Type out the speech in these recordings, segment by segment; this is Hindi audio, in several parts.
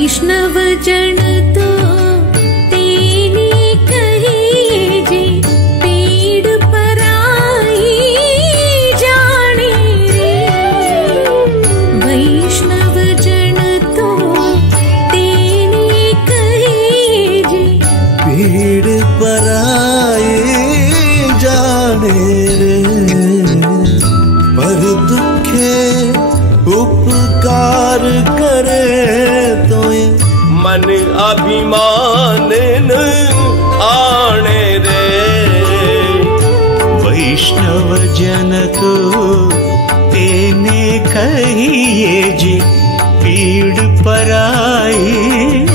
वैष्णव जन तो तेने कहिए जे पीड़ पराई जाने रे। वैष्णव जन तो तेने कहिए जे पीड़ पराई जाने रे। पर दुखे उपकार करे तो मन अभिमान न आने रे। वैष्णव जन तो तेने कहिए जे पीड़ पराई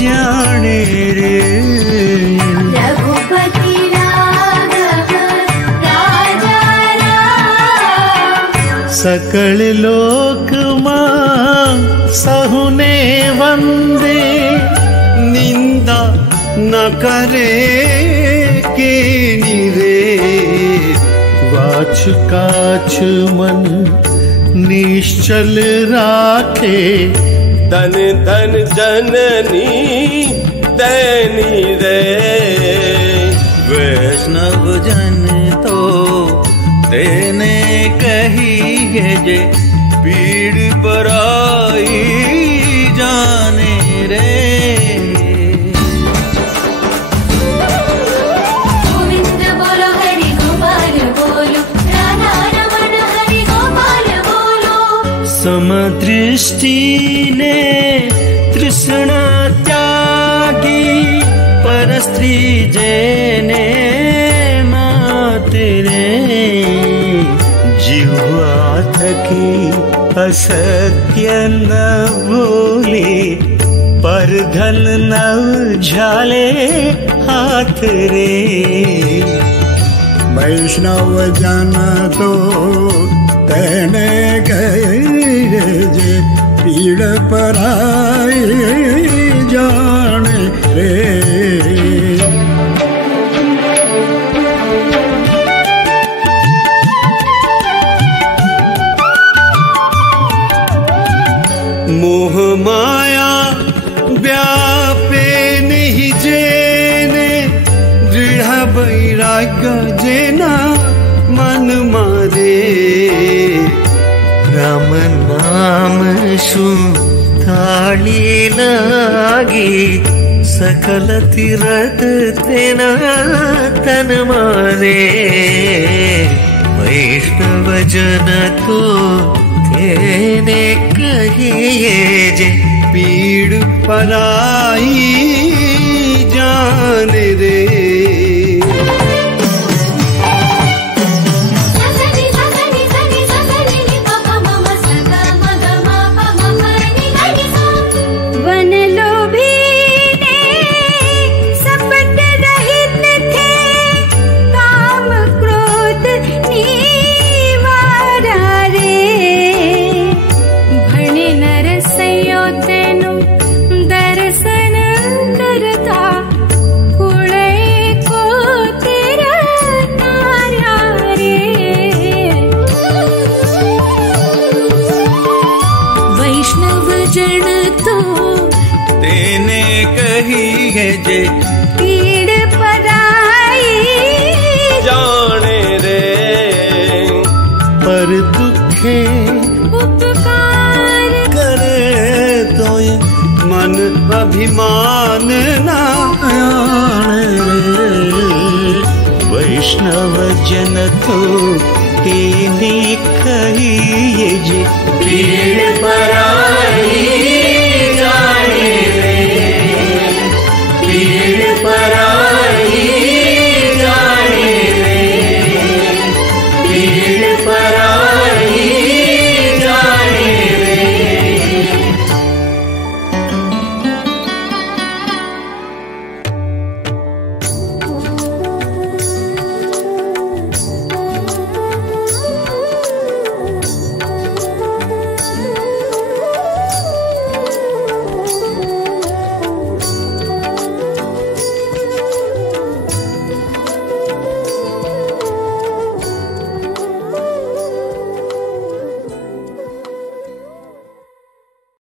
जाने रे। रघुपति सकल लोक मां सहुने वंदे निंदा न करे के निरे। वाच काछ मन निश्चल राखे धन धन जननी तैनी रे। वैष्णव जन तो तेने कहिए जे पीड़ पराई जाने रे। गोविंद बोलो हरि गोपाल बोलो, राधा रमण हरि गोपाल बोलो। समदृष्टि ने तृष्णा त्यागी पर स्त्री जेने मातरे। जिह्वा थकी असत्य न बोले पर धन न झाले हाथ रे। वैष्णव जन तो तेने कहिए जे पीड़ पराई जाने रे। मोह माया व्यापे नहीं जेने दृढ़ वैराग्य जेना मन मारे। राम नाम सु थाली लागी सकल तीरथ तेना तन मारे। वैष्णव जन तो तेने कहिए जे पीड़ पराई जाने रे। तेने कहिए जे पीड़ पराई जाने रे। पर दुखे उपकार करे तो मन अभिमान ना आने रे। वैष्णव जन तो तेने कहिए जे पीड़ पराई